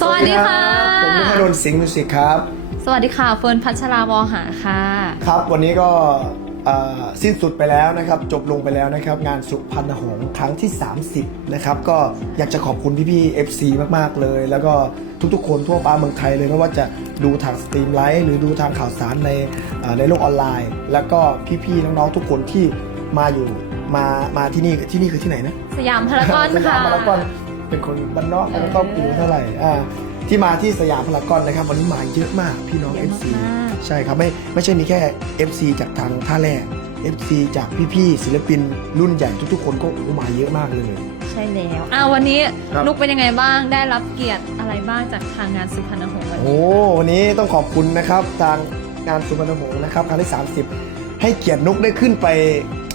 สวัสดีค่ะ ผมนุพดลสิงห์มิวสิกครับ สวัสดีค่ะ เฟิร์นพัชราวอหาค่ะ ครับ วันนี้ก็เอ่อสิ้นสุดไปแล้วนะครับ จบลงไปแล้วนะครับ งานสุพรรณหงส์ครั้งที่ 30 นะครับ ก็อยากจะขอบคุณพี่ๆ FC มากๆเลย แล้วก็ทุกๆ คนทั่วฟ้าเมืองไทยเลยไม่ว่าจะดูทางสตรีมไลฟ์หรือดูทางข่าวสารในเอ่อในโลกออนไลน์ แล้วก็พี่ๆ น้องๆ ทุกคนที่มาอยู่มามาที่นี่ที่นี่คือที่ไหนนะ สยามพารากอนสยาค่ะ มพารากอน เป็นคนบ้านนอกแล้วก็ปีเท่าไหร่อ่าที่มาที่สยามพารากอนนะครับ วันนี้มาเยอะมากพี่น้องเยอะ FC มากใช่ครับไม่ไม่ใช่มีแค่ FC จากทางท่าแร่ FC จากพี่ๆศิลปินรุ่นใหญ่ทุกๆ คนก็โอ้โหมาเยอะมากเลย ใช่แล้วอ่าวันนี้ครับ นุกเป็นยังไงบ้างได้รับเกียรติอะไรบ้างจากทางงานสุพรรณหงส์วันโอ้นี้วันนี้ต้องขอบคุณนะครับทางงานสุพรรณหงส์นะครับครั้งที่ 30 ให้เกียรตินุกได้ขึ้นไป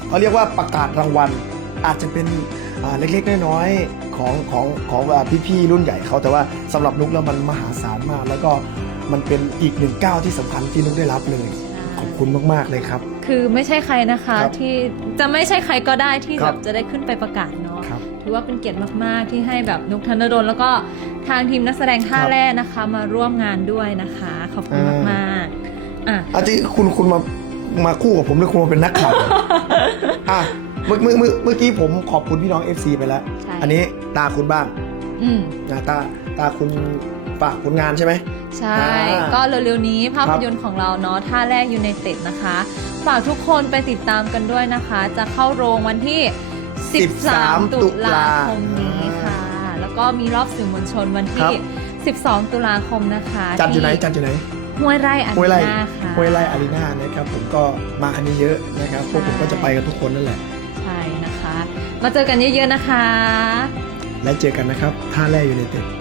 เขาเรียกว่าประกาศรางวัล อาจจะเป็นอ่าเล็กๆน้อยๆ ของของของอ่าพี่ๆรุ่นใหญ่เขาแต่ว่าสำหรับนุกแล้วมันมหาศาลมาก แล้วก็มันเป็นอีกหนึ่งก้าวที่สำคัญที่นุกได้รับเลย ขอบคุณมากๆเลยครับ คือไม่ใช่ใครนะคะครับที่จะไม่ใช่ใครก็ได้ที่คแบรับบจะได้ขึ้นไปประกาศเนาะครับถือว่าเป็นเกียรติมากๆที่ให้แบบนุกธนดลแล้วก็ทางทีมนักแสดงท่าครับแร่นะคะ มาร่วมงานด้วยนะคะ ขอบคุณอ่ามมากๆอะอาที่คุณคุณมามาคู่กับผมหรือคุณมาเป็นนักข่าวอะ เมื่อเมื่อเมื่อเมื่อกี้ผมขอบคุณพี่น้อง FC ไปแล้ว ใช่ อันนี้ตาคุณบ้างอืม นะตาตาคุณฝากผลงานใช่ไหม ใช่ อ่าก็เร็วๆนี้ภาพยนตร์ของเราเนาะท่าแรกยูไนเต็ดนะคะ ฝากทุกคนไปติดตามกันด้วยนะคะ จะเข้าโรงวันที่ 13ตุลาคมนี้ค่ะ แล้วก็มีรอบสื่อมวลชนวันที่ 12 ตุลาคมนะคะจัดอยู่ไหนที่จัดอยู่ไหน ห้วยไร่อาห้วยรีไร่ นาค่ะ ห้วยไร่อารีนานะครับผมก็มากันเยอะๆนะครับพวกผมก็จะไปกับทุกคนนั่นแหละใช่ นะคะ มาเจอกันเยอะๆนะคะ และเจอกันนะครับท่าแร่ยูไนเต็ด